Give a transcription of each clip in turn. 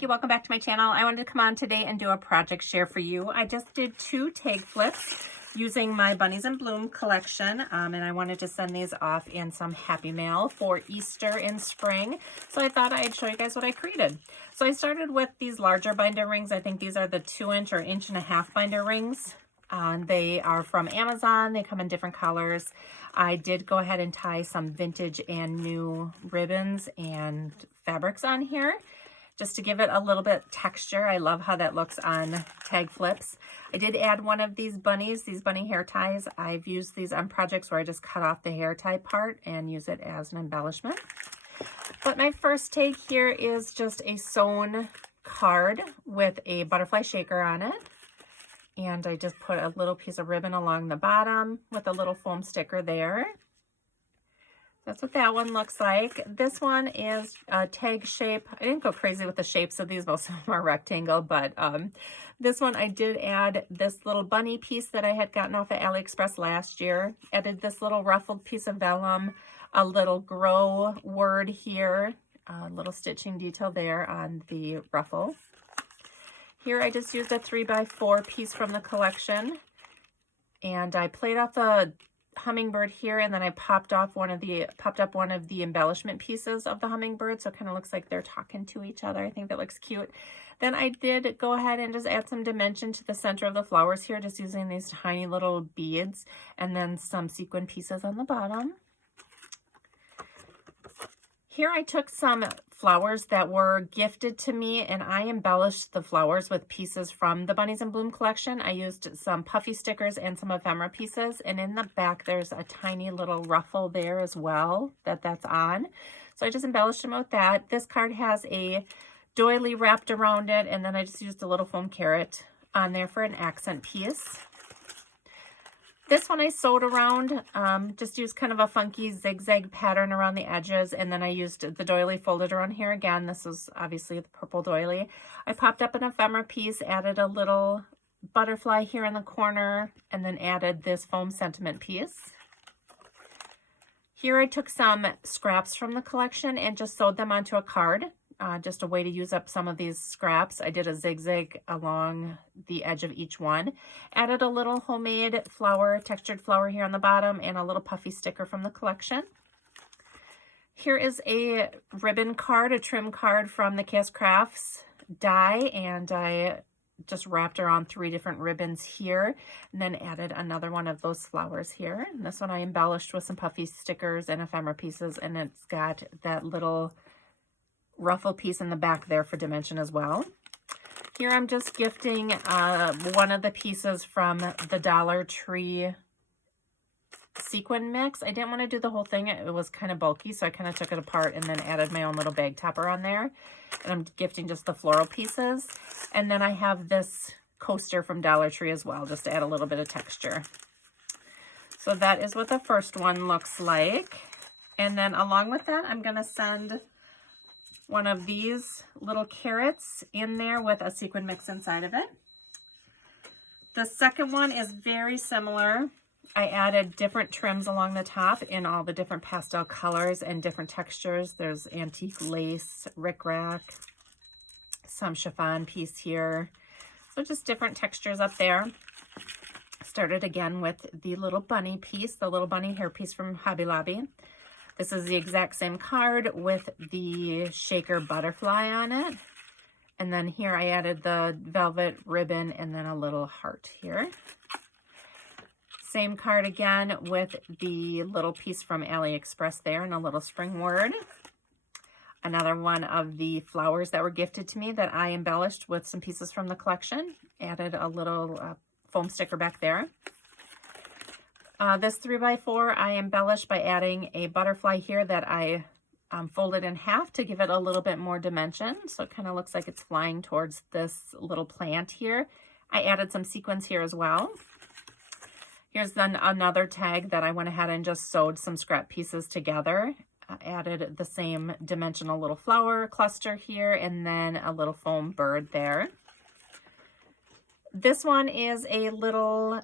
Nikki, welcome back to my channel. I wanted to come on today and do a project share for you. I just did 2 tag flips using my Bunnies in Bloom collection, and I wanted to send these off in some happy mail for Easter in spring. So I thought I'd show you guys what I created. So I started with these larger binder rings. I think these are the 2-inch or 1.5-inch binder rings. They are from Amazon. They come in different colors. I did go ahead and tie some vintage and new ribbons and fabrics on here just to give it a little bit texture. I love how that looks on tag flips. I did add one of these bunnies, these bunny hair ties. I've used these on projects where I just cut off the hair tie part and use it as an embellishment. But my first tag here is just a sewn card with a butterfly shaker on it. And I just put a little piece of ribbon along the bottom with a little foam sticker there. That's what that one looks like. This one is a tag shape. I didn't go crazy with the shapes of these, most of them are rectangle, but this one I did add this little bunny piece that I had gotten off of AliExpress last year. Added this little ruffled piece of vellum, a little grow word here, a little stitching detail there on the ruffle. Here I just used a 3x4 piece from the collection, and I played off the hummingbird here, and then I popped up one of the embellishment pieces of the hummingbird, so it kind of looks like they're talking to each other. I think that looks cute. Then I did go ahead and just add some dimension to the center of the flowers here, just using these tiny little beads, and then some sequin pieces on the bottom. Here I took some flowers that were gifted to me, and I embellished the flowers with pieces from the Bunnies in Bloom collection. I used some puffy stickers and some ephemera pieces, and in the back there's a tiny little ruffle there as well that's on. So I just embellished them with that. This card has a doily wrapped around it, and then I just used a little foam carrot on there for an accent piece. This one I sewed around, just used kind of a funky zigzag pattern around the edges, and then I used the doily folded around here again. This was obviously the purple doily. I popped up an ephemera piece, added a little butterfly here in the corner, and then added this foam sentiment piece. Here I took some scraps from the collection and just sewed them onto a card. Just a way to use up some of these scraps. I did a zigzag along the edge of each one. Added a little homemade flower, textured flower here on the bottom, and a little puffy sticker from the collection. Here is a ribbon card, a trim card from the Chaos Crafts die, and I just wrapped around 3 different ribbons here, and then added another one of those flowers here. And this one I embellished with some puffy stickers and ephemera pieces, and it's got that little ruffle piece in the back there for dimension as well. Here I'm just gifting one of the pieces from the Dollar Tree sequin mix. I didn't want to do the whole thing. It was kind of bulky, so I kind of took it apart and then added my own little bag topper on there. And I'm gifting just the floral pieces. And then I have this coaster from Dollar Tree as well, just to add a little bit of texture. So that is what the first one looks like. And then along with that, I'm going to send one of these little carrots in there with a sequin mix inside of it. The second one is very similar. I added different trims along the top in all the different pastel colors and different textures. There's antique lace, rickrack, some chiffon piece here. So just different textures up there. Started again with the little bunny piece, the little bunny hair piece from Hobby Lobby. This is the exact same card with the shaker butterfly on it. And then here I added the velvet ribbon and then a little heart here. Same card again with the little piece from AliExpress there and a little spring word. Another one of the flowers that were gifted to me that I embellished with some pieces from the collection. Added a little foam sticker back there. This 3x4 I embellished by adding a butterfly here that I folded in half to give it a little bit more dimension. So it kind of looks like it's flying towards this little plant here. I added some sequins here as well. Here's then another tag that I went ahead and just sewed some scrap pieces together. Added the same dimensional little flower cluster here and then a little foam bird there. This one is a little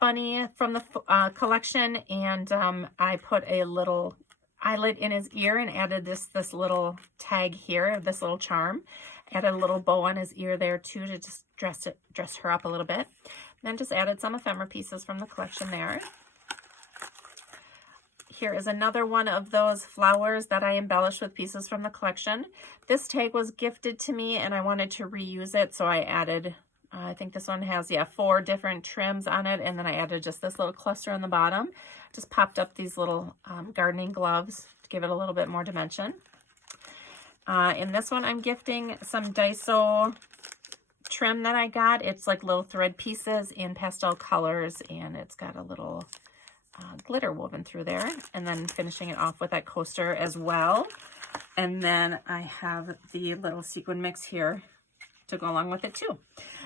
bunny from the collection, and I put a little eyelet in his ear and added this little tag here, this little charm. Added a little bow on his ear there too to just dress her up a little bit. Then just added some ephemera pieces from the collection there. Here is another one of those flowers that I embellished with pieces from the collection. This tag was gifted to me and I wanted to reuse it, so I added, I think this one has, 4 different trims on it, and then I added just this little cluster on the bottom. Just popped up these little gardening gloves to give it a little bit more dimension. In this one, I'm gifting some Daiso trim that I got. It's like little thread pieces in pastel colors, and it's got a little glitter woven through there, and then finishing it off with that coaster as well. And then I have the little sequin mix here to go along with it too.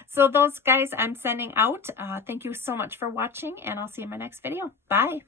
So those guys I'm sending out. Thank you so much for watching, and I'll see you in my next video. Bye.